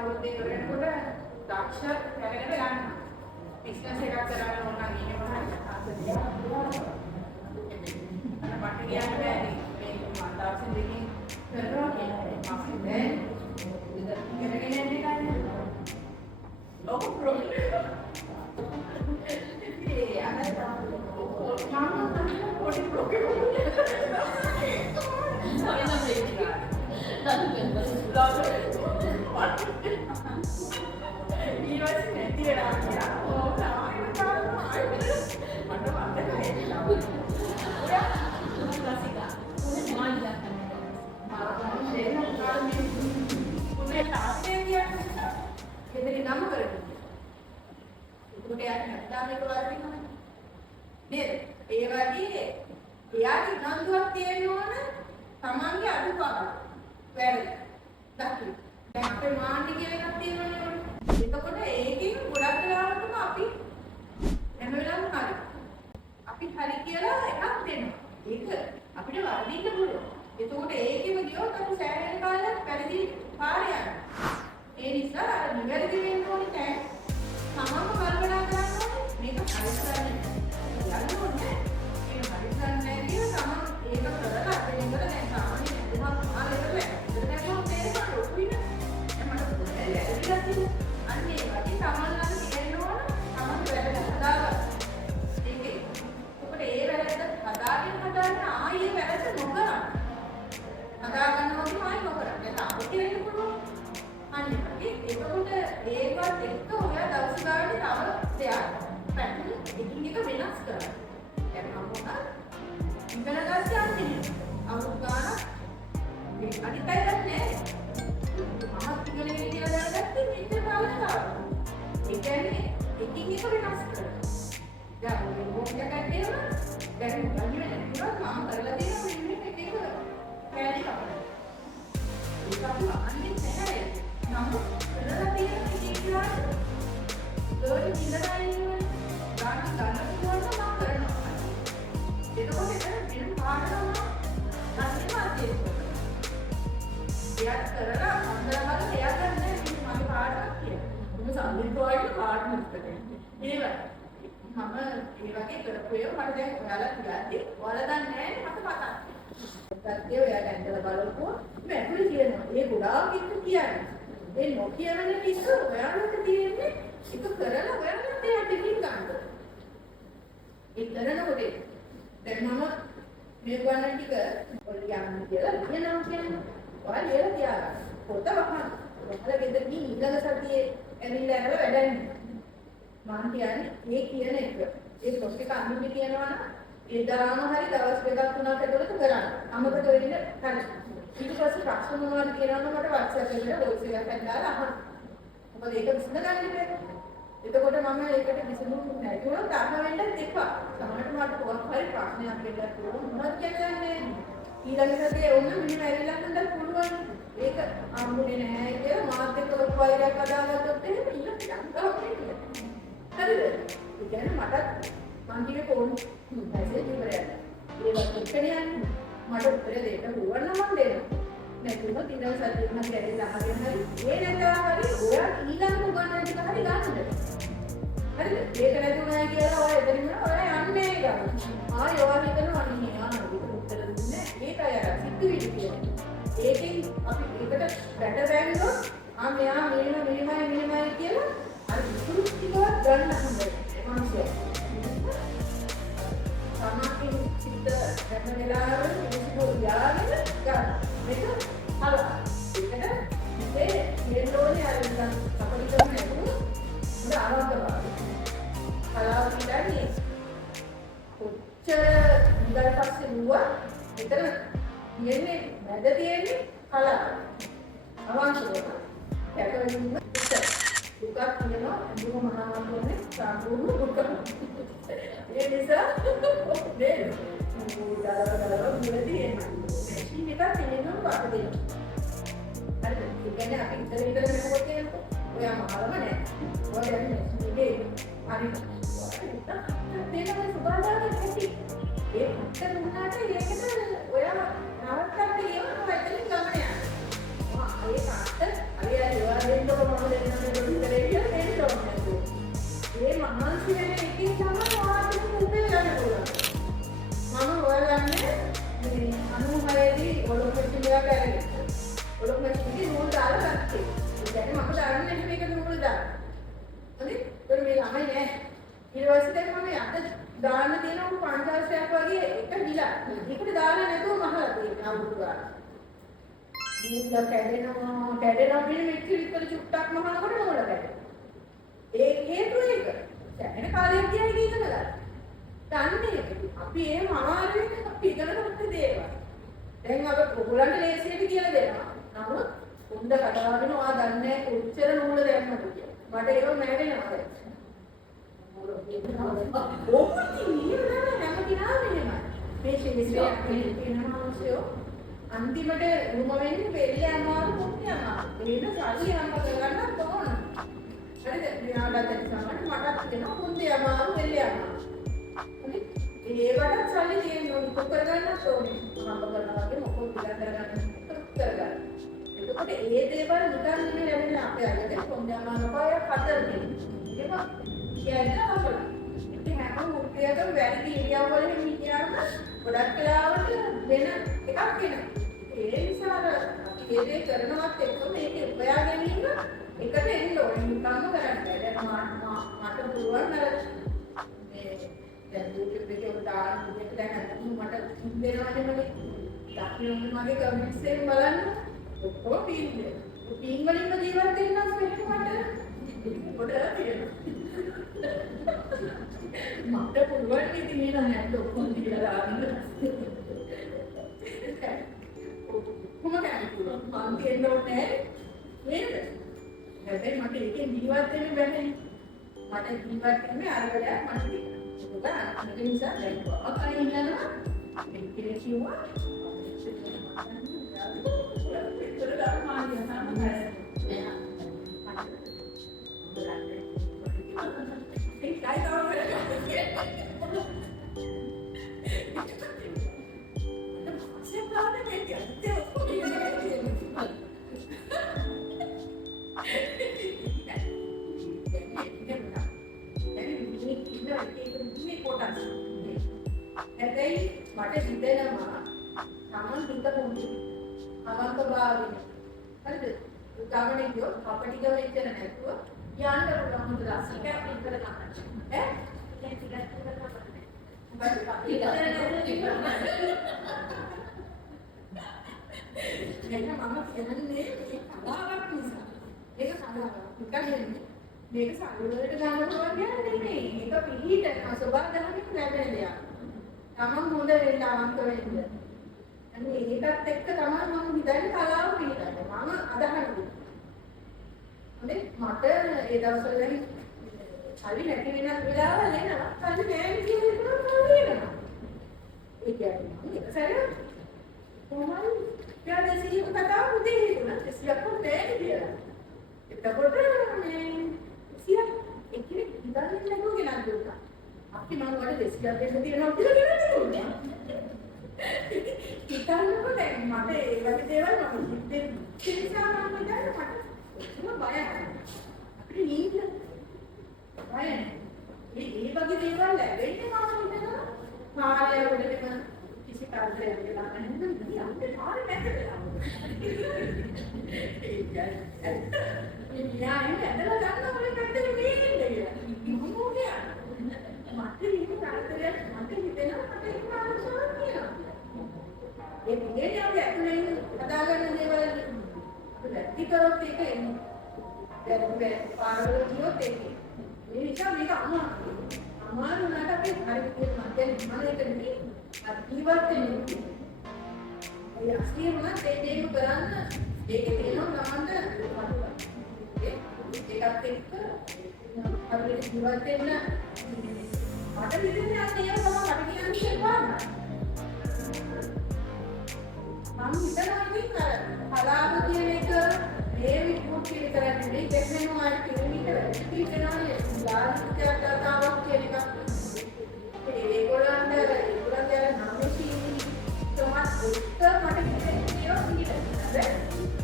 අවුරුද්දේ ඉවරනකොට දක්ෂ දැනගෙන යනවා. බිස්නස් එකක් කරන්න ඕන නම් ඉන්නේ මොනවද? මට කියන්න බෑනේ. මේ දවස් දෙකකින් කරනවා කියන්නේ. අපි දැන් ඉගෙන යන්නේ නැහැ. ඔව් ප්‍රොබ්ලම්. ඒ අහන්න පොඩි ප්‍රොබ්ලම්. ඒ වගේ එයාගේ නන්දුවක් තියෙන්න ඕන තමන්ගේ අඩුපාඩු වැරදි දකින්න. දැන් අපේ මාන්නේ කියලා එකක් තියෙනවනේ. එතකොට ඒකෙන් ගොඩක් වෙලාවට අපි හැම වෙලාවෙම හරි. අපි හරි කියලා එකක් දෙනවා. ඒක අපිට වර්ධින්න පුළුවන්. එතකොට ඒකෙම ගියොත් අපි සෑහෙන කාලයක් වැරදි පාරේ යනවා. ඒ නිසා අර නිවැරදි වෙන්න ඕනේ තැන් තමන්ම කල්පනා කරන්න ඕනේ මේක හරි කරන්නේ. යන්න ඕනේ. ඒක හරි කරන්නේ කියලා තමන් ඒක කරලා අපේ ඉඳලා දැන් සාමාන්‍ය නේදම ආලෙවල ඒක දැක්කම තේරෙනවා ලොකුයිනේ. මට ඇවිල්ලා අන්නේ වගේ තමන් ළඟ තියෙන්න ඕන තමන් වැරද්ද හදාගන්න. ඒකේ. ඔකට ඒ වැරද්ද හදාගෙන ආයේ වැරද්ද නොකරන්න. හදා ගන්නවා කියන්නේ ආයේ නොකරන්න. ඒක අපිට වෙන්න පුළුවන්. අන්නේ වගේ එතකොට ඒවත් එක්ක ඔයා දවස් ගානේ තව දෙයක් පැටර්න් එකින් එක වෙනස් කරන්න. දැන් මම මොකක්ද ඉගෙන ගන්න යන්නේ. අවුරුදු ගානක් මේ අනිත් අය දන්නේ මමත් ඉගෙන ගියා දාගත්තේ මෙච්චර කාලයක් ආවා. ඒ කියන්නේ එකින් එක වෙනස් කරනවා. දැන් මේ මොකක්ද කියනවා? දැන් ගන්නේ නැහැ. මම කරලා තියෙන මෙන්න එක එක කැලේ කපනවා. ඒක අපි අන්නේ නැහැ. නමුත් කරලා තියෙන විදිහට ගොඩ ඉඳලා ඉන්නේ. ගන්න පුළුවන් නම් මම කරනවා. එතකොට එතන වෙන පාඩම නැතිව එයාට කරලා අන්දරවල එයා ගන්න මගේ පාඩමක් කියලා. මොකද සම්මිතෝයිට පාඩම ඉස්සරගෙන. ඒවයි. මම ඒ වගේ කරපු ඒවා මට දැන් ඔයාලා කියද්දි ඔයාලා දන්නේ නැහැ මට පතක්. සත්‍ය ඔයාලා ඇන්දලා බලපුවා මේ ඇතුලේ තියෙනවා. ඒ ගොඩාක් එක කියන්නේ. ඒ නොකියන ටික ඔයාලට තියෙන්නේ ඒක කරලා ඔයාලට ඒ ටිකින් ගන්න. ඒ කරනකොට දැන් මම මේ ගන්න ටික ඔයාලා යන්න කියලා කියනවා කියන්නේ. ඔයාලා ලියලා තියාගන්න. පොත වහන්න. ඔයාලා ගෙදර ගිහින් ඊළඟ සතියේ ඇවිල්ලා යනවා වැඩන්නේ. මම කියන්නේ මේ කියන එක. ඒ පොත් එක අඳුන්නේ කියනවා නම් එදාම හරි දවස් දෙකක් තුනක් ඇතුළත කරන්න. අමතක වෙන්න හරි. ඊට පස්සේ ප්‍රශ්න මොනවද කියනවනම් මට WhatsApp එකට වොයිස් එකක් දාලා අහන්න. මොකද ඒක විසඳගන්න බැහැ. එතකොට මම ඒකට විසඳුම් නැති වුණොත් අහන්න වෙන්නත් එපා. සමහරට මට කොහොමද හරි ප්‍රශ්නයක් වෙන්නත් පුළුවන්. මොනවද කියන්නේ? ඊළඟ සතියේ ඕන මෙහෙම ඇවිල්ලා නැන්ද පුළුවන්. ඒක අම්මුනේ නැහැ කියලා මාත් එක්ක ඔය වෛරයක් අදාගත්තොත් එහෙම ඊළඟ ගන්නවා. හරිද? ඒ කියන්නේ මට මං කියේ ෆෝන් මැසේජ් ඉවරයක්. ඒවත් එක්කනේ යන්නේ. මට උත්තර දෙන්න පුළුවන් නම් මම දෙනවා. නැතුව ඉඳන් සතියෙම ගැරේ අහගෙන හරි ඒ නැතව හරි ඔයා ඊළඟ උගන්වන ටික හරි ගන්නද? හරිද? ඒක නැතුණා කියලා ඔය එතනින්ම ඔය යන්නේ ගන්න. ආයෙ ඔයා හිතනවා අනේ ආනන්ද උත්තර දුන්නේ ඒකයි අර සිද්ධ වෙන්නේ. ඒකෙන් අපි ඒකට බැට බැංගුවොත් මෙයා මෙහෙමයි කියලා අර ඉතුරු ටිකවත් ගන්න හම්බෙන්නේ. මනුස්සයා. සමාජික චිත්ත හැම වෙලාවෙම ඉස්සුව යාගෙන ගන්න. මේක හරහා. ඒකට මේ හේතෝනේ අර නිකන් අපිටම නෙවෙයි. උඩ ආරම්භවා. කලාව කියන්නේ කොච්චර ඉඳලා පස්සේ නුවා විතර යන්නේ මැද තියෙන්නේ කලාව. අවංශව. ඒකෙන්න දුකක් කියනවා දුක මහා වගේ සාපුරු දුක. ඒ නිසා නේද? උදාහරණයක් මුලදී මේක තේරෙන්න පාඩ දෙන්න. හරිද? ඒ කියන්නේ අපි ඉතල මෙහෙම කියනකොට ඔයා මහලම නෑ. ඔයා යන්නේ ඉතින් හරි. තේරෙන්නේ සුබාදාගේ ඇති. ඒ හතර වුණාට ඒකට ඔයා නවත්තන්න කියනවා එතනින් ගමන යනවා. ඒක අත අරියා ඒවා දෙන්නකොම පස්සේ දැන් මම යට දාන්න තියෙන උන් 5000ක් වගේ එක විලා. ඒකට දාලා නැතුව මහලා තියෙනවා අවුරුදු ගාන. මුල කැඩෙනවා මෙච්චර විතර චුට්ටක් මහනකොට මොළ කැඩෙනවා. ඒ හේතුව ඒක. දැන් කාලයක් ගියයි ඉගෙන ගන්න. දන්නේ අපි එහෙම අමාරුවෙන් අපි ඉගෙන ගන්න දේවල්. දැන් අප ඔයගොල්ලන්ට ලේසියට කියලා දෙනවා. නමුත් උන්ද කතාවගෙන ඔයා දන්නේ කොච්චර නූල දැම්මද කියලා. මට ඒක මෑවෙනවා දැන්. මේ ශිෂ්‍යයා කියනවා අන්තිමට රුම වෙන්නේ වෙල්ල අමාරු මුක්ති අමාරු. වෙන සල්ලි හම්බ කරගන්න ඕන. හරිද? මෙයාලට සමහර මටත් කියනවා මුන්දේ අමාරු වෙල්ල අමාරු. හරි? ඒකට සල්ලි තියෙනවා උත් කරගන්නත් ඕනේ. හම්බ කරනවා වගේ මොකද විලා කරගන්න කරගන්න. එතකොට ඒ දේවල් නිකන් නෙමෙයි ලැබෙන්නේ අපේ අයියට කොන්දේ අමාරු පාය හතරකින්. ඒක කියන්නේ අපල. ඉතින් හැම මුක්තියකම වැරදි ඉරියව් වලින් හිටියාම ගොඩක් වෙලාවට වෙන එකක් එනවා. ඒ නිසා අපි මේ දේ කරනවත් එක්ක මේක උපයා ගැනීම එකට එන්න ඕනේ. නිකම්ම කරන්න බෑ. දැන් මට පුළුවන් අර මේ දැන් YouTube එකේ උදාන දෙයක් දැන් මට දෙනවනේ මගේ ඩොක්යුමන්ට් මගේ කමෙන්ට්ස් එකෙන් බලන්න ඔක්කොම පීන් දෙනවා. පීන් වලින්ම ජීවත් වෙන්න ස්පෙක්ට් මට පොඩ තියෙනවා. මට පුළුවන් ඉතින් මේ නෑ ඔක්කොම දීලා දාන්න. කොහොමද පුළුවන්? මං කියන්නේ නේද? හැබැයි මට ඒකෙන් ජීවත් වෙන්න බැහැ. මට ජීවත් වෙන්නේ අර වැඩක් මට තියෙනවා. ඒක නිසා දැන් අකයි ඉන්නවා. මේකේ කිව්වා. ඒතර ධර්මානිය තමයි. ඒක කයි හැබැයි මට හිතෙනවා තමන් හිත පොඩි අවංක භාවයෙන් හරිද ගමනේ ගියොත් අපටික වෙච්ච නැතුව යන්න පුළුවන් හොඳ ලස්සනක් ඉතර ගන්න ඈ දැන් ටිකක් මම කියන්නේ කලාවක් නිසා ඒක කලාවක් නිකන් මේක සංගුණවලට ගන්න පුළුවන් කියන්නේ නෙමෙයි ඒක පිළිහිට සබා දහමින් ලැබෙන දෙයක් තමන් හොඳ වෙන්න අවංක වෙන්න අනේ ඒකත් එක්ක තමයි මම හිතන්නේ කලාව පිළිගන්නේ මම අදහන්නේ හොඳේ මට ඒ දවස්වල දැන් හරි නැති වෙන වෙලාවල් එනවා කල් නෑ කියන එක මම වෙනවා ඒ කියන්නේ ඒක සරියද කොහොමද යාදසිය කතාව උදේ හිතුණා සියක් පොතේ කියලා එතකොට මේ සියක් එක්කෙනෙක් ඉඳන් ඉන්නකෝ ගෙනත් දුන්නා අපි මම වල 200ක් දෙන්න තියෙනවා කියලා ගෙනත් දුන්නා හිතන්නකෝ දැන් මට ඒ වගේ දේවල් මම හිතේ නිසා මම හිතන්නේ මට බයයි අපිට නීද බයයි මේ වගේ දේවල් ලැබෙන්නේ මම හිතනවා කාලය වලටම කිසි කාර්යයක් වෙලා නැහැ නේද අපිට කාර්ය නැති වෙලා ඉන්නේ ඇදලා ගන්න ඕනේ පැත්තට මේ ඉන්නේ කියලා මොකෝද මට මේක කාර්යයක් මට හිතෙනවා මට ඒක ආසාවක් කියලා ඒ විදිහට අපි ඇතුලෙන් හදාගන්න දේවල් අපි කරොත් ඒක එන්නේ දැන් මේ පාරවල ගියොත් ඒක මේ නිසා මේක අමාරුයි අමාරු නට අපි හරි කියනවා දැන් මම ඒක නෙමෙයි ජීවත් වෙන්නේ ඒ අස්තියම ඒ දේම කරන්න ඒකේ තියෙනවා ගමන්ට ඒකත් එක්ක අපිට ජීවත් වෙන්න මට හිතෙන්නේ අන්න ඒක තමයි මට කියන්නේ බලන්න මම හිතනවා ඉතින් කලාව කියන එක මේ විකුත් විතරක් නෙවෙයි දෙන්නෙම ආයි කිලෝමීටර කිලෝමීටර් ලාල්කතාවක් කියන එක ඒගොල්ලන්ට නාමශීලී තොමස් උත්තර මට හිතෙන්නේ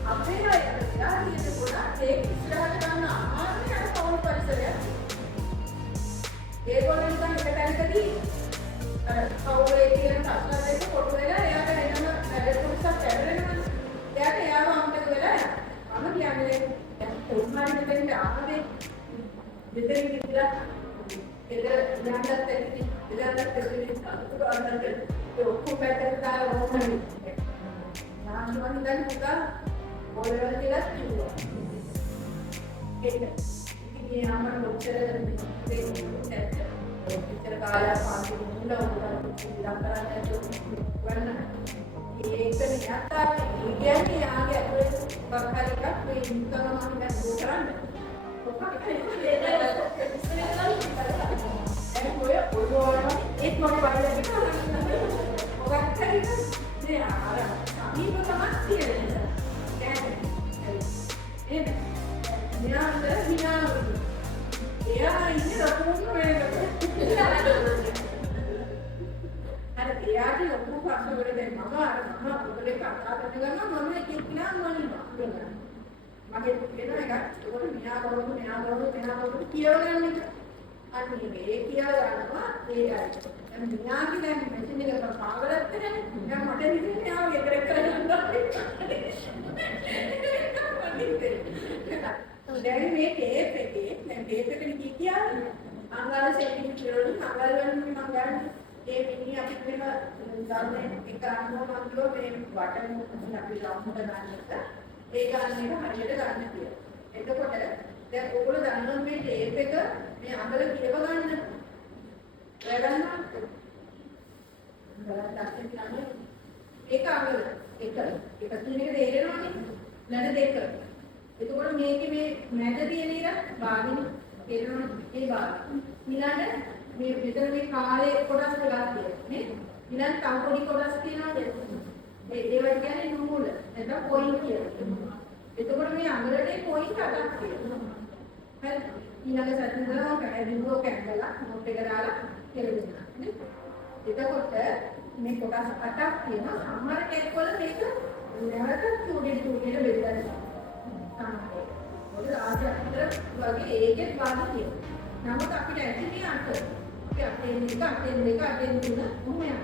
අපේ අය යාදියේ ගොඩක් ඒ ඉස්සරහට ගන්න අමාරුයි අර පවුල් පරිසරය ඒගොල්ලෝ නිකන් එක තැනකදී අර පවුලේ තියෙන ප්‍රශ්න දෙක පොඩු වෙලා එයාට එනම වැඩ කොටසක් ඇදෙනවා එයාට එයාව අමතක වෙලා යනවා මම කියන්නේ දැන් උන්වහන්සේ දෙන්න ආවේ දෙතෙන් කියලා Kita yang terjadi, itu orang itu bukan kita orang ini. Nah, cuma kita juga boleh tidak juga. Ini nama dokter dokter kaya pasti mula bukan bilang kerana itu bukan. Ini ternyata ini yang ada bakal ini kalau kita bukan. एक मोटे बाल लगे होगा अच्छा ही नहीं आ रहा ये तो समझती है क्या है ये बिना अंदर बिना ये इन्हें रखूं मैं अरे यार ये रखूं फास्ट हो रहे हैं मम्मा बोले काटा करेगा ना मम्मा कितना मनी बोला मगर ये ना है तो बोले बिना करो किया नहीं අනිත් මේ කියලා ගන්නවා ඒකයි. දැන් විනාඩි දැන් මැෂින් එක පාගලත් නැහැ. දැන් මට හිතෙන්නේ ආව ගෙදර කරගන්න. දැන් මේ ටේප් එකේ දැන් ටේප් එකේ කියා අංගාල සෙටින් කියලා අංගාල වලින් මම ගන්න ඒ මිනිහ අපිට මෙහෙම ගන්න එක අංගම මන්දෝ මේ බටන් අපි රවුන්ඩ් ගන්න එක ඒ ගන්න එක හරියට ගන්න කියලා. එතකොට දැන් ඔයගොල්ලෝ දන්නවා මේ ටේප් එක මේ අඟල කියව ගන්න. ඔය ගන්නවා. බලන්න දැක්කේ කියන්නේ ඒක අඟල එක කියන එක තේරෙනවනේ. නේද දෙක. එතකොට මේකේ මේ මැද තියෙන එක භාගින් තේරෙනවනේ ඒ භාග. ඊළඟ මේ විතර මේ කාලේ කොටස් දෙකක් තියෙනවා නේ. ඊළඟ තව පොඩි කොටස් තියෙනවා නේද? ඒවට කියන්නේ නූල. නැත්නම් පොයින්ට් කියලා. එතකොට මේ අඟලේ පොයින්ට් අටක් තියෙනවා. හරි. ඊළඟ සැරේදලා කැඩුවෝ කැඩලා මොකද දාලා කෙරෙනවා නේ. එතකොට මේ කොටස් අටක් තියෙනවා. සමහර ටෙක් වල මේක නැවත චූඩි බෙදලා තමයි. මොකද ආජාතර වගේ ඒකෙත් වාද තියෙනවා. නමුත් අපිට ඇතිනේ අට. අපි අටෙන් දෙක අටෙන් තුන කොහොම යනවා.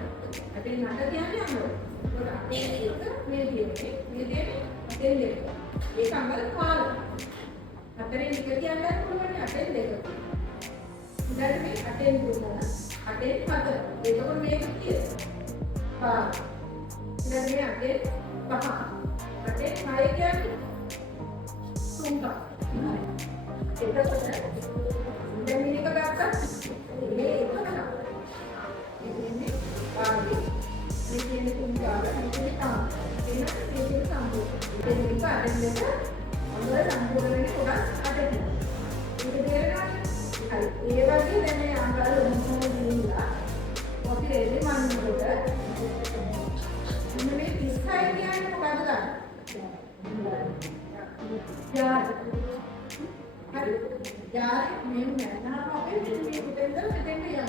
අටෙන් අට කියන්නේ අඟල. ඒකට අටෙන් එක මේ දෙන්නේ අටෙන් දෙක. ඒක අඟල කාල. අතරේ එක කියන්නත් පුළුවන් අටෙන් දෙක. ඊළඟ මේ අටෙන් තුන අටෙන් හතර. එතකොට මේක කීයද? පහ. ඊළඟ මේ අටෙන් පහ. අටෙන් හය කියන්නේ තුනක්. එතකොට දැන් මේක ගත්තා. මේ එක තමයි. ඉතින් ආදී මේ කියන්නේ තුන් ගාන මේ තමයි. එහෙනම් මේ කියන සම්පූර්ණ. ඉතින් මේක අටෙන් දෙක අඟල සම්පූර්ණ වෙන්නේ කොටස් අටකින්. ඒක තේරෙනවද? හරි. ඒ වගේ දැන් මේ අඟල මොනවද දිනලා අපි රෙදි මන්නකොට මේ 36 කියන්නේ මොකද ගන්න? යාර. හරි. යාර මේ නෑ අපේ මේ පිටෙන්ද යන්නේ.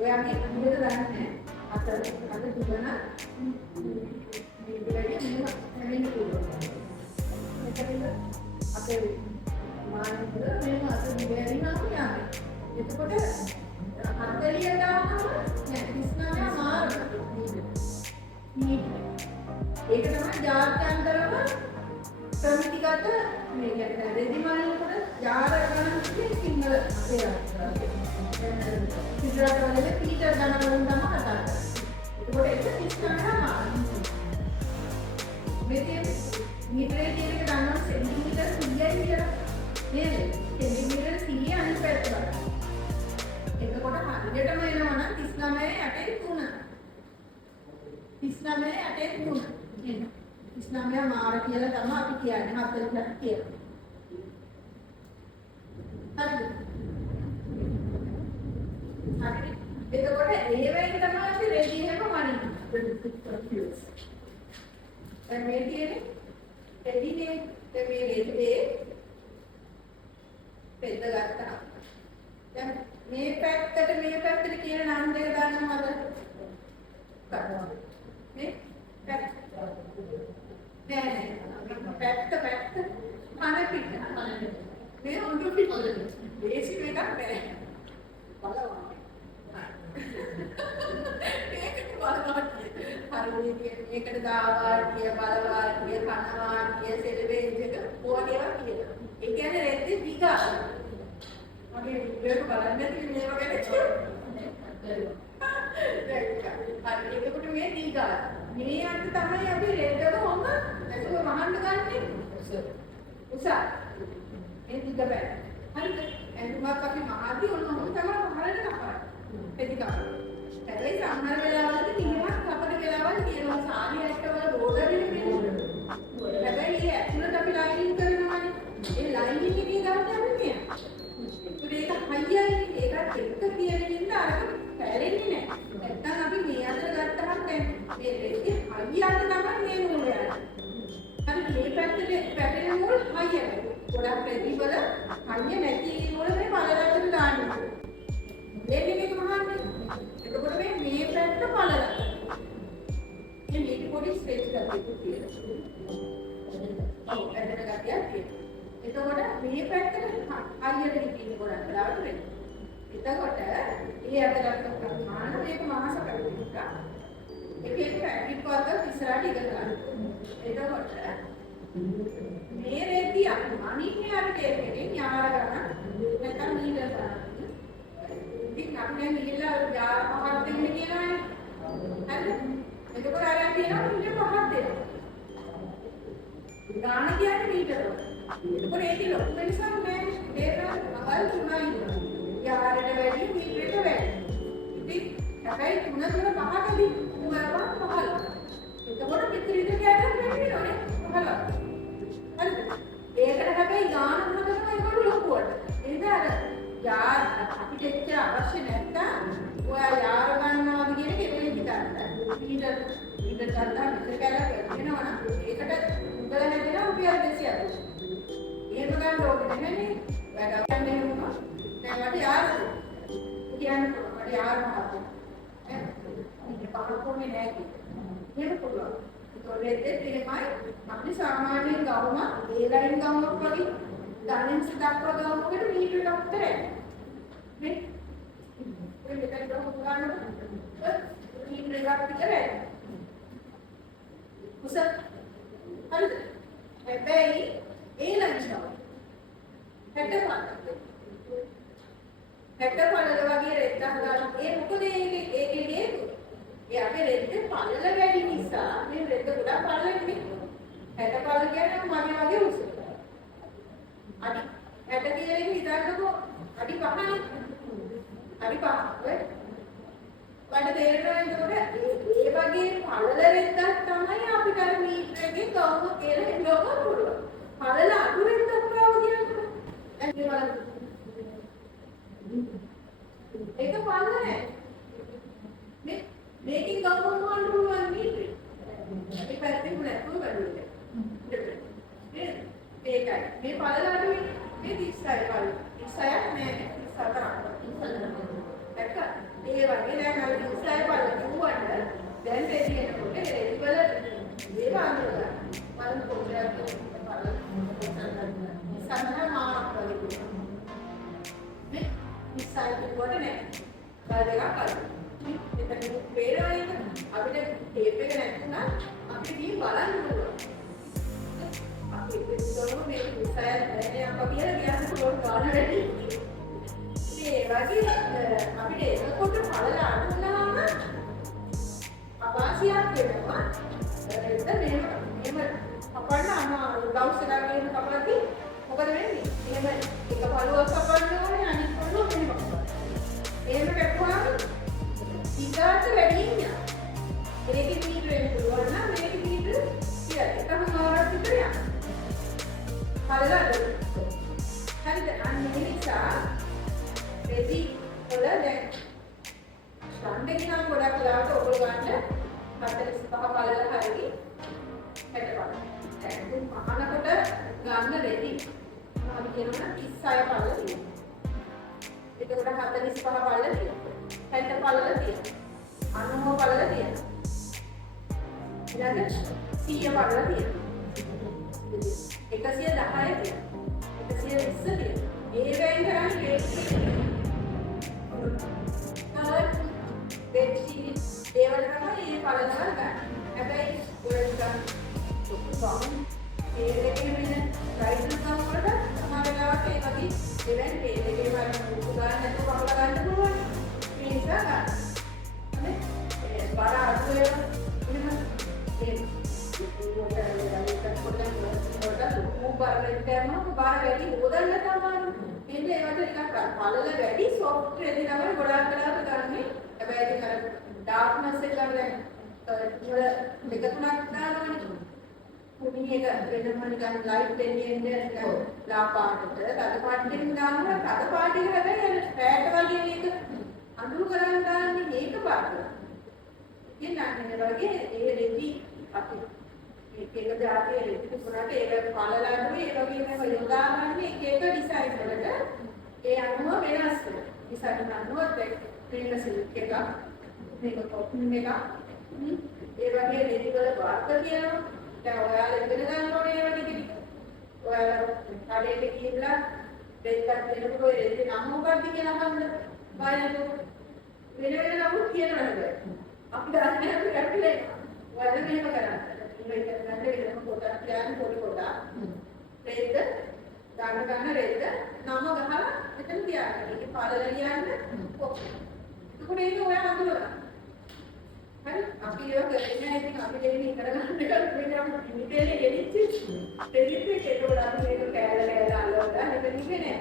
ඔයාගේ ඉඳලා ගන්න අතර අත දුවන මේ විදිහට මෙහෙම පුළුවන්. අපේ මානසික මේක අත දිගෑරීම කියන්නේ. එතකොට 40 දානවා නෑ 39 මාරුන. ඒක තමයි ජාත්‍යන්තරව ප්‍රමිතිගත මේ කියන්නේ රෙදි මල්ලකට ජාර ගන්න කියන්නේ සිංහල පේනවා. සිද්‍රාට වලේ පීටර් ගන්න වලින් තමයි කතා කරන්නේ. එතකොට ඒක 39 මාරුන. මෙතන මීටරේ තියෙන එක ගන්නවා සෙන්ටිමීටර් 100යි කියලා. නේද? සෙන්ටිමීටර් 100 අනිත් පැත්ත බලන්න. එතකොට හරියටම එනවා නම් 39 8 3. 39 8 3. එන්න. 39 මාර කියලා තමයි අපි කියන්නේ 40ක් කියලා. හරිද? හරි. එතකොට ඒ වෙලේ තමයි අපි රෙඩි එකම වනින්නේ. දැන් මේ තියෙන්නේ එදිනේ මේ රෙදි පෙද්ද ගත්තා. දැන් මේ පැත්තට කියන නම් දෙක දාන්නවද? කරනවා. මේ පැත්ත. නෑ පැත්ත කන පිට. මේ හොඳ පිට. බේසික් එකක් නෑ. බලන්න. ඒකට බලන්න. හරියට මේකට දාවාටිය බලවාටිය කනවාටිය සෙලවෙන්ජ් එක ඕවා කියලා කියනවා. ඒ කියන්නේ රෙද්ද දිග. මගේ ඒක බලන්නේ නැති මේ වගේ කියනවා. හරි ඒකට මේ දීගා. මේ අන්ත තමයි අපි රෙද්දක හොම නැතුව වහන්න ගන්නෙ. උසා. මේ දීග බෑ. හරිද? එතුමාත් අපි මහදී ඔන්න හොම තමයි වහරන්න කපා. එදිකා. හැබැයි සම්මර වෙලාවලදී නිකන් කපන වෙලාවල් තියෙනවා සාලි ඇටවල රෝදරින් වෙනවා. හැබැයි ඒ ඇතුළට අපි ලයිනින් කරනවානේ. ඒ ලයිනින් එකේ ගන්න අපි මෙයා. ඒක හයියයි ඒකත් එක්ක තියෙන නිසා අර පැරෙන්නේ නැහැ. නැත්තම් අපි මේ අතර ගත්තහම දැන් මේ රෙද්දේ හයියට තමයි මේ නූල යන්නේ. හරි මේ පැත්තේ පැටලෙන නූල් හයියයි. ගොඩක් ප්‍රතිවල හයිය නැති නූල මේ පළලකට දාන්නේ. දෙන්නේ මේක මහන්නේ. එතකොට මේ පැත්ත පළල. මේක පොඩි ස්ට්‍රෙච් කරලා තියෙනවා. ඔව් ඇදලා ගතියක් තියෙනවා. එතකොට මේ පැත්තට හයියට ගිහින් ගොඩක් වෙලාවට වෙනවා. එතකොට ඒ අතරට ප්‍රමාණ මේක මාස පැවතුනක. ඒකේ පැටික් වර්ග ඉස්සරහට ඉගෙන ගන්න. එතකොට මේ රෙද්දිය අනින්නේ අර දෙකකින් යාර ගන්න නැත්නම් මීටර ගන්න. ඉතින් අපි දැන් ගිහිල්ලා යාර පහක් දෙන්න කියනවානේ. හරිද? එතකොට අර කියනවා මීටර පහක් දෙන්න. ගාන කියන්නේ මීටර. එතකොට ඒකේ ලොකු වෙනසක් නැහැ. ඒක අවල් 3යි. යාරට වැඩි මීටරට වැඩි. ඉතින් හැබැයි 3 5කදී 3 5. එතකොට පිටිරිද කැටක් වෙන්නේ 15. හරිද? ඒකට හැබැයි ගාන හදනවා ඒකට ලොකුවට. එහෙනම් අර යාර අපිට එච්චර අවශ්‍ය නැත්තම් ඔයා යාර ගන්නවා කියන එක එතන හිතන්න. මීටර ගත්තා මෙතන කැලක් වෙනවා නම් ඒකට මුදල හැදෙනවා රුපියල් 200ක්. එහෙම ගන්න ඕනේ නැහැනේ. වැඩ ගන්න වෙනවා. දැන් මට යාර කියන්නේ මට යාර මහත්තයා. මේක පහළ කොන්නේ නැහැ කිව්වා. එහෙම පුළුවන්. ඒකෙත් එහෙමයි අපි සාමාන්‍යයෙන් ගවම ඒ ලයින් ගවමක් වගේ ධනෙන් සිතක්ව ගවමකට මීටරයක් උතරයි. මේ මෙතන ගවම ගන්න මීටරයක් විතරයි. උස හරිද? හැබැයි ඒ ලයින් ගවම 65 පළල වගේ රෙද්දක් ගන්න. ඒ මොකද ඒකේ හේතුව? ඒ අපේ රෙද්දේ පළල වැඩි නිසා මේ රෙද්ද ගොඩක් පළලනේ. 60 පළල කියන්නේ මගේ වගේ උස. අඩි 60 කියලා එක හිතන්නකෝ අඩි 5නේ. අඩි 5. වඩ තේරෙනවා එතකොට ඒ වගේ පළල රෙද්දක් තමයි අපිට අර මීටර එකේ ගවම කියලා හෙලවන්න පුළුවන්. පළල අඩු රෙද්දක් ගාව කියන්නේ. දැන් මේ බලන්න. ඒක පල්ල නෑ. මේකෙන් ගවම වන්න පුළුවන් නේද? අපි පැත්තෙන් නැතුව බලුවේ. ඒකයි. මේ පල්ල අඩුයි. මේ 36 පල්ල. 36ක් නෑ 37ක්. දැක්ක? ඒ වගේ දැන් අර 36 පල්ල කිව්වට දැන් දෙවියනකොට රෙදි වල මේක අඳුරලා. බලන්න පොඩ්ඩක් පල්ල. සමහර මාක් වගේ. මේ 36 කොට නෑ. බලයක් අර. එතන පේරවලින් අපිට ටේප් එක නැත්නම් අපිට දී බලන්න පුළුවන්. අපි ඉතින් මේ 36 අපා කියලා ගියාම පුළුවන් ගන්න වැඩි. ඒ වගේ අපිට එතකොට පළල අඩු වුණාම අවාසියක් වෙනවා. එතන මේව කපන්න අමාරුයි. බවුස් එකක් ගේන කපලදී මොකද වෙන්නේ? එහෙම එක පළුවක් කපන්න ඕනේ අනිත් පළුව මෙහෙම කපන්න. එහෙම කැපුවාම ඉතාලට වැඩි ඉන්නවා. මේකේ මීටර වෙන්න පුළුවන් නම් මේකේ මීටර කියලා එකම මාරක් විතර යනවා. හරිද? හරිද? අන්න ඒ නිසා රෙදි වල දැන් ඡන්දේ නම් ගොඩක් වෙලාවට ඔයගොල්ලෝ ගන්න 45 පළල හරියි 60 පළල. දැන් මහානකට ගන්න රෙදි අපි කියනවා 36 පළල තියෙනවා. එතකොට 45 පළල තියෙනවා. 60 පළල තියෙනවා. 90 පළල තියෙනවා. ඊළඟට 100 පළල තියෙනවා. 110 තියෙනවා. 120 තියෙනවා. ඒ වෙන් කරන්නේ බෙඩ්ෂීට් ඒවල තමයි මේ පළල ගන්න. හැබැයි ඔයගොල්ලෝ සෝම් ඒ දෙකේ වෙන ප්‍රයිස් එක වලට සමහර වෙලාවට ඒ වගේ ඉවෙන්ට් එකේ වල උගාන බෙදා ගන්න. හරි? ඒ බර අඩු වෙන එහෙම ඒ බර වැඩි හොදන්න තමයි. මේක ඒවට ටිකක් පළල වැඩි සොෆ්ට් රෙදි තමයි ගොඩාක් වෙලාවට ගන්න. හැබැයි ඒක අර ඩාර්ක්නස් එක දැන් ඉවර දෙක තුනක් දානවනේ. කුණි එක වෙනම නිකන් ලයිට් එන්නේ ලා පාටට තද පාටකින් දානවා. තද පාට එක හැබැයි රෑට වගේ මේක අඳුරු කරන් දාන්නේ මේක පාට. ඉතින් අන්න වගේ ඒ රෙදි අපි එක જાතිය රෙදි තුනකට ඒක පළලන්නේ ඒ වගේ මේව යොදාගන්නේ එක එක ඩිසයින් වලට ඒ අනුව වෙනස් වෙනවා. ඩිසයින් අනුව ක්‍රීම සිල්ක් එක මේක කොටන් එක ඒ වගේ රෙදි වල වර්ග කියනවා. දැන් ඔයාලා ඉගෙන ගන්න ඕනේ ඒ වගේ ටික. ඔයාලා කඩේට ගිහිල්ලා දෙන්නත් දෙනකොට ඔය රෙදි නම් මොකක්ද කියලා අහන්න. බයනකොට වෙන වෙන නමුත් කියනවා නේද? අපි දන්නේ අපි කැපිලා ඔයාලා මේක කරන්නේ. මේක කරන්නේ වෙනම පොතක් කියන්නේ පොඩි පොතක්. රෙද්ද ගන්න රෙද්ද නම ගහලා මෙතන තියාගන්න. ඒකේ පාලල ලියන්න කොහොමද? ඒකෝ ඒක ඔයා අඳුරගන්න. හරි අපි ඒක කරන්නේ නැහැ. ඉතින් අපි දෙන්නේ ඉතර ගන්න එක මෙන්න ඉතේ ගෙනිච්ච දෙලිත් ඒක උඩ මේක කෑල්ල අල්ලවලා ඒක නිකේ නෑ.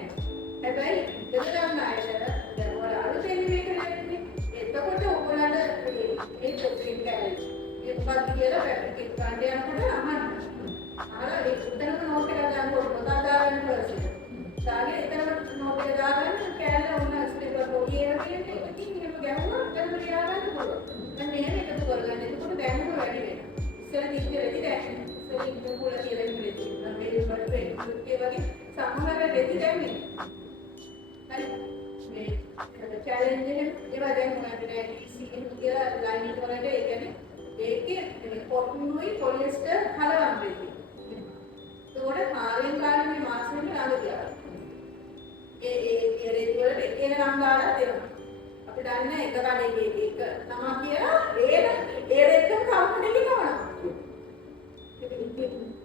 හැබැයි ඉතල ගන්න ආයෙත් දැන් ඔයාලා අලුතෙන් මේක නෙන්නේ. එතකොට ඔයාලට මේ චොක්ලට් කෑල්ල ඒකත් කියලා පැකට් එක ගන්න යනකොට අහන්න. අහලා ඒ උඩටම නෝට් එකක් දානකොට පොතා දාගන්න ප්‍රශ්නේ. දාගෙන එතනම නෝට් එක දාගන්න කෑල්ල උන ස්ටිකර් පොඩි ඒවා කියන්නේ ඉතින් එහෙම ගැහුවොත් දැන් ලියාගන්න පුළුවන්. දැන් මේක එකතු කරගන්න. එතකොට දැනුම වැඩි වෙනවා. ඉස්සර දීච්ච රෙදි දැන් ඉස්සර ඉන්න පුළ කියලා ඉන්න රෙදි. මේ වලට ඒ වගේ සමහර රෙදි දැන් හරි මේ චැලෙන්ජ් එක ඒවා දැන් මොනවද ඩීසී කියලා ලයිනින් වලට ඒ කියන්නේ ඒකේ කොටුනුයි පොලිස්ටර් හලවම් වෙන්නේ. ඒකට කාලෙන් කාලෙ මේ මාසෙම ළඟ ගියා. ඒ රෙදි වලට එක නම් දාලා දෙනවා. අපි දන්නේ එක කඩේක එක තමයි කියලා ඒ රෙද්දම කම්පැනි එක ගන්නවා.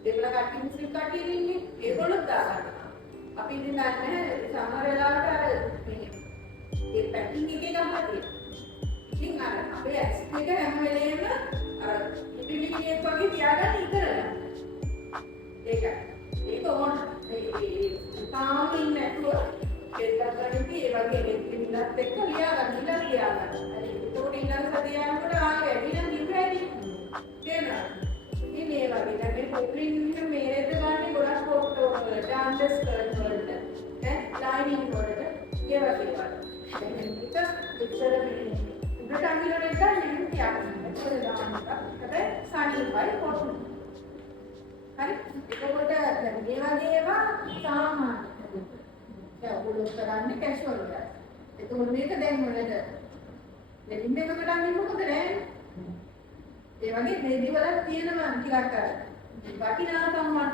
දෙකලා කටින් සිල් කටින් ඉන්නේ ඒගොල්ලෝ දාගන්නවා. අපි ඉතින් දන්නේ සමහර වෙලාවට අර මේ පැකින් එකේ ගහලා තියෙනවා. ඉතින් අර අපේ ඇස් එක හැම වෙලේම අර ඉතිවිලියක් වගේ තියාගන්න ඉතරලා. ඒක ඕන ඒ තාම ඉන්නේ නැතුව ඒක කරන්නේ ඒ වගේ දෙකින්වත් එක්ක ලියාගන්න ලියාගන්න. හරි ඒකට ඊළඟ සතියකට ආයෙ වැඩිනම් ඉවරයි. තේරෙනවද? ඉතින් මේ වගේ දැන් මේ පොත්ලින් මේ රෙද්ද ගන්න ගොඩක් ෆොටෝ වලට අන්ඩර්ස්කර්ට් වලට ලයිනින් වලට ඒ වගේ වල. ඒක ඉතර මේ උඩට අඟිලට ගන්න තියාගන්න. ඒක දාන්න. හැබැයි සානිපයි කොටු. හරි එතකොට දැන් මේ වගේ ඒවා සාමාන්‍ය දැන් ඔයගොල්ලෝ කරන්නේ කැෂුවල් එක. එතකොට මේක දැන් වලට දෙලින් එකකට අන්නේ මොකද නැහැ. ඒ වගේ රෙදි වල තියෙනවා ටිකක් අර වටිනාකම් වන්න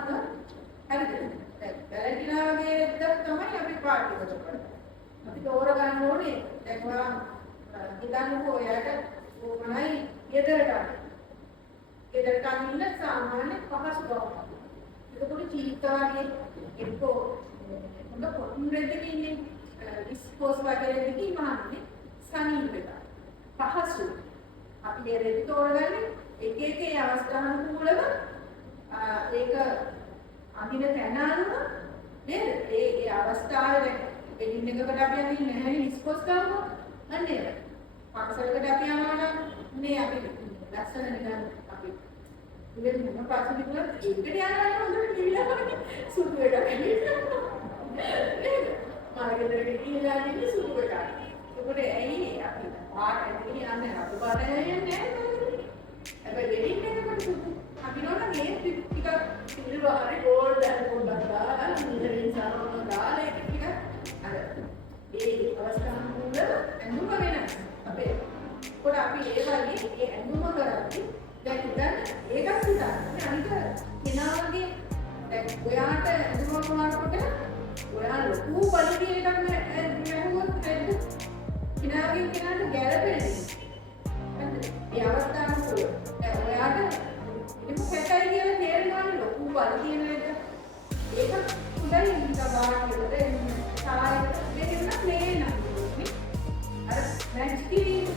හරිද? දැන් වැලටිනා වගේ දෙයක් තමයි අපි පාටි කරන්නේ. අපි තෝරගන්න ඕනේ. දැන් ඔයා හිතන්නකෝ ඔයාලට ඕනයි ගෙදරට. ගෙදරට අනින්න සාමාන්‍ය පහසු බවක්. ඒකපොඩි චීත්තා වගේ එක්කෝ හොඳ කොටුන් රෙද්දක ඉන්නේ විස්කෝස් වගේ රෙද්දකින් මහන්නේ සනීප එක. පහසු. අපි මේ රෙදි තෝරගන්නේ එක එක අවස්ථානුකූලව ඒක අඳින තැන අනුව නේද? ඒ අවස්ථාවේ එදින එකකට අපි අඳින්නේ නැහැ විස්කෝස් ගන්නවා. අන්න ඒක. පන්සලකට අපි යනවා නම් මේ අපි ලස්සන නිකන් අපි ඉතින් මොන පාසලෙ ගියත් ඒකට යනවා හොඳට කිවිලා සුදු එකක් නේද? මාර්ගෙදරට ගිහිල්ලා ඉන්නේ සුදු එකක්. ඒකට ඇයි අපි පාට යන්නේ අතු පාට යන්නේ නැහැ. හැබැයි දෙලින් එකකට සුදු. අපි නෝන මේ ටිකක් සිල්වර් ගෝල්ඩ් and පොඩ්ඩක් දාලා ඉන්ද්‍රින් සාරවන දාලා ඒක ටිකක් අර ඒ අවස්ථාන මුල ඇඳුම වෙනස්. අපේ කොට අපි ඒ වගේ ඒ ඇඳුම කරද්දී දැන් ඉතින් ඒකත් හිතන්න. අනික කෙනාගේ දැන් ඔයාට ඇඳුම මොනවාකට ඔයා ලොකු ක්වොලිටි එකක් නැහුවොත් රෙද්ද කෙනාගෙන් කෙනාට ගැළපෙන්නේ. හරිද? ඒ අවස්ථාව තුළ දැන් ඔයාට ඉතින් කැටයි කියලා තේරෙනවනේ ලොකු ක්වොලිටි එකක්. ඒක හොඳයි නිකන් වාරයකට සායකට දෙන්න ප්ලේන් අර මැච් කිරීම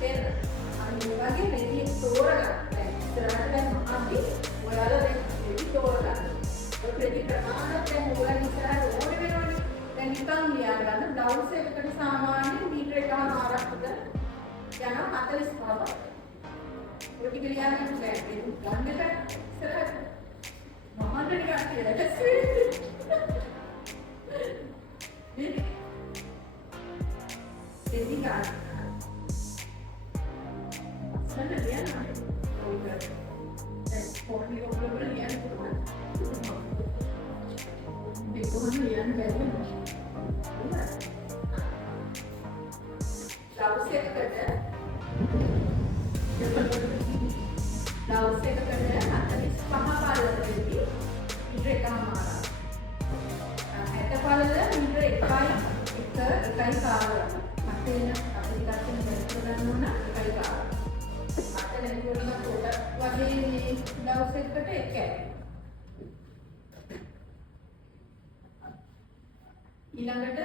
තේරෙනවද? අනිත් වගේ රෙදි තෝරගන්න. දැන් ඉස්සරහට දැන් අපි ඔයාලා දැන් රෙදි තෝරගන්න. ඔය රෙදි ප්‍රමාණවත් දැන් ඔයාලා ඉස්සරහට ඕනේ වෙනවනේ. දැන් නිකන් ලියා ගන්න බ්ලවුස් එකකට සාමාන්‍යයෙන් මීටර එකමාරක් විතර යනවා 45 බව. ඔය ටික ලියා ගන්න දැන් ගන්නට ඉස්සරහට මහන්න ටිකක් කියලා දැස්සේ. රෙදි ගන්න. Sana lihat ada, oh iya, poni obrol lihat itu kan, itu kan lihat kayak lausnya kerja, nanti paham lagi, mereka marah, ada pada mereka ikai kalah, akhirnya aplikasi menjadi mana ikai kalah. දැන් පොඩි කොට වගේ මේ blouse එකකට එකයි. ඊළඟට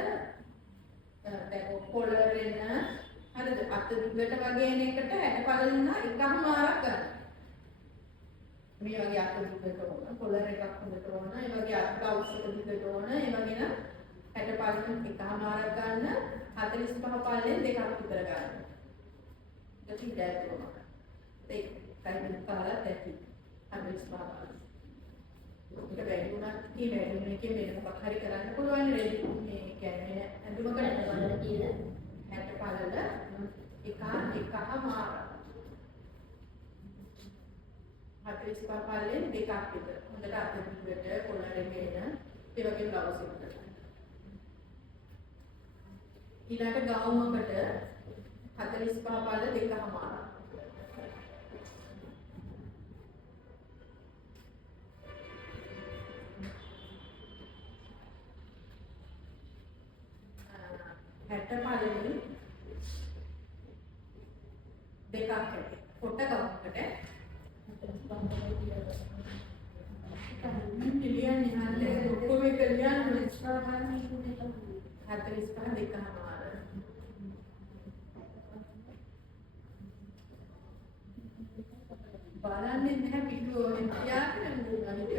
දැන් collar එන හරිද අත දිගට වගේ එන එකට 60 පළලන එකමාරක් ගන්න. මේ වගේ අත දිගට ඕන කොලර් එකක් හොඳට ඕන ඒ වගේ අත බ්ලවුස් එක දිගට ඕන ඒ වගේ නම් 60 පළලන එකමාරක් ගන්න 45 පළලෙන් දෙකක් විතර ගන්න. ඒක ඉඳලා ඒක කයින් කාලා දැක්කි. අනිත් ස්පාරස්. ඒක වැඩිුණා කී වැඩිුණේ කී වෙන මොකක් හරි කරන්න පුළුවන් රෙදි මේ කියන්නේ අඳුම කරන්න බලන්න කියන 60 පළල එකමාර 45 පළලෙන් දෙකක් විතර. හොඳට අත දිගට කොලර් එකේ එන ඒ වගේ බ්ලවුස් එකකට. ඊළඟ ගවුමකට 45 පළල දෙකමාර. හැට පළලෙන් දෙකක් ඇති. කොට ගමකට මිලියන් නිහඬ ඔක්කොම එක ලියන්න ඉස්සරහට 45 දෙකමාර. බලන්නේ නැහැ පිටුවනේ තියාගෙන නුඹ අනිත්